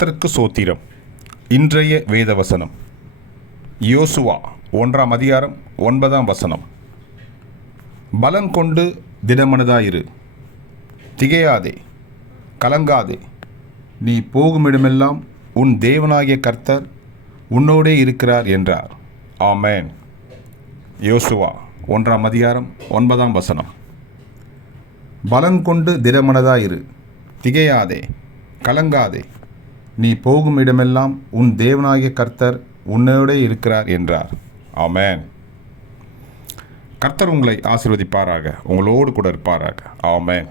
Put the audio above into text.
கர்த்தருக்கு சோத்திரம். இன்றைய வேத வசனம் யோசுவா 1ஆம் அதிகாரம் 9ஆம் வசனம். பலங்கொண்டு திடமனதாயிரு, திகையாதே, கலங்காதே, நீ போகுமிடமெல்லாம் உன் தேவனாகிய கர்த்தர் உன்னோடே இருக்கிறார் என்றார். ஆமென். யோசுவா 1ஆம் அதிகாரம் 9ஆம் வசனம். பலங்கொண்டு திடமனதாயிரு, திகையாதே, கலங்காதே, நீ போகும் இடமெல்லாம் உன் தேவனாகிய கர்த்தர் உன்னோடே இருக்கிறார் என்றார். ஆமென். கர்த்தர் உங்களை ஆசீர்வதிப்பாராக, உங்களோடு கூட இருப்பாராக. ஆமென்.